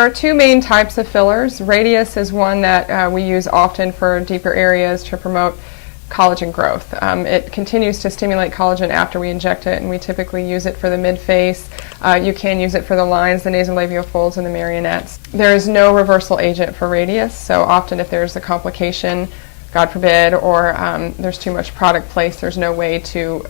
There are two main types of fillers. Radius is one that we use often for deeper areas to promote collagen growth. It continues to stimulate collagen after we inject it, and we typically use it for the mid-face. You can use it for the lines, the nasolabial folds, and the marionettes. There is no reversal agent for radius, so often if there's a complication, God forbid, or there's too much product placed, there's no way to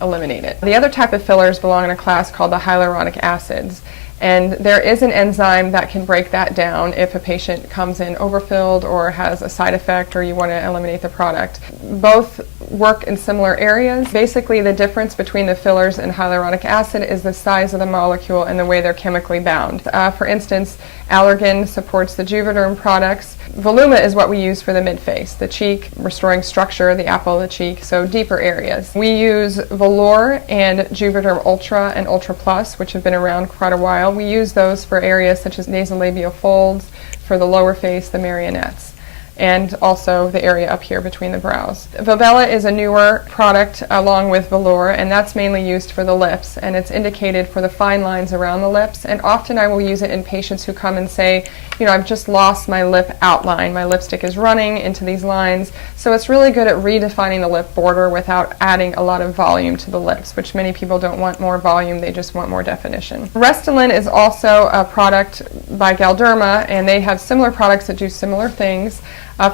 eliminate it. The other type of fillers belong in a class called the hyaluronic acids. And there is an enzyme that can break that down if a patient comes in overfilled or has a side effect or you want to eliminate the product. Both work in similar areas. Basically, the difference between the fillers and hyaluronic acid is the size of the molecule and the way they're chemically bound. For instance, Allergan supports the Juvederm products. Voluma is what we use for the mid-face, the cheek, restoring structure, the apple of the cheek, so deeper areas. We use Velour and Juvederm Ultra and Ultra Plus, which have been around quite a while. We use those for areas such as nasolabial folds, for the lower face, the marionettes, and also the area up here between the brows. Vobella is a newer product along with Velour, and that's mainly used for the lips, and it's indicated for the fine lines around the lips. And often I will use it in patients who come and say, I've just lost my lip outline. My lipstick is running into these lines. So it's really good at redefining the lip border without adding a lot of volume to the lips, which many people don't want more volume, they just want more definition. Restylane is also a product by Galderma, and they have similar products that do similar things.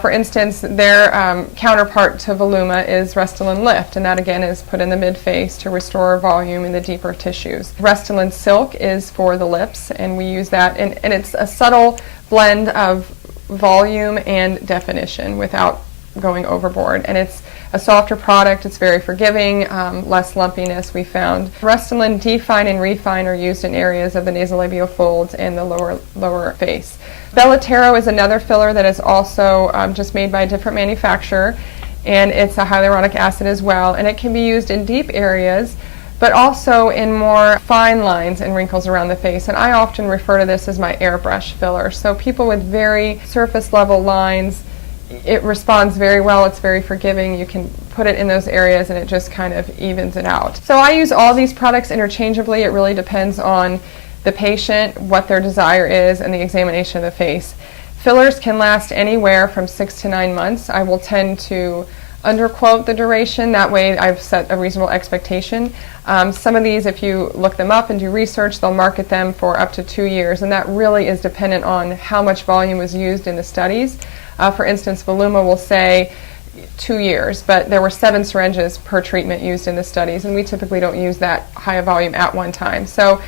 For instance, their counterpart to Voluma is Restylane Lift, and that again is put in the mid-face to restore volume in the deeper tissues. Restylane Silk is for the lips, and we use that, and it's a subtle blend of volume and definition without going overboard. And it's a softer product, it's very forgiving, less lumpiness we found. Restylane Define and Refine are used in areas of the nasolabial folds and the lower face. Bellatero is another filler that is also just made by a different manufacturer, and it's a hyaluronic acid as well, and it can be used in deep areas but also in more fine lines and wrinkles around the face. And I often refer to this as my airbrush filler. So people with very surface level lines, it responds very well, it's very forgiving. You can put it in those areas and it just kind of evens it out. So I use all these products interchangeably. It really depends on the patient, what their desire is, and the examination of the face. Fillers can last anywhere from 6 to 9 months. I will tend to underquote the duration, that way I've set a reasonable expectation. Some of these, if you look them up and do research, they'll market them for up to 2 years, and that really is dependent on how much volume was used in the studies. For instance, Voluma will say 2 years, but there were 7 syringes per treatment used in the studies, and we typically don't use that high a volume at one time. So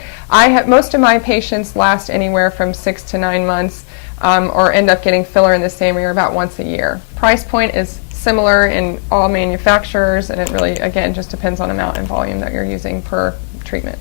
most of my patients last anywhere from 6 to 9 months, or end up getting filler in the same area about once a year. Price point is similar in all manufacturers, and it really, again, just depends on amount and volume that you're using per treatment.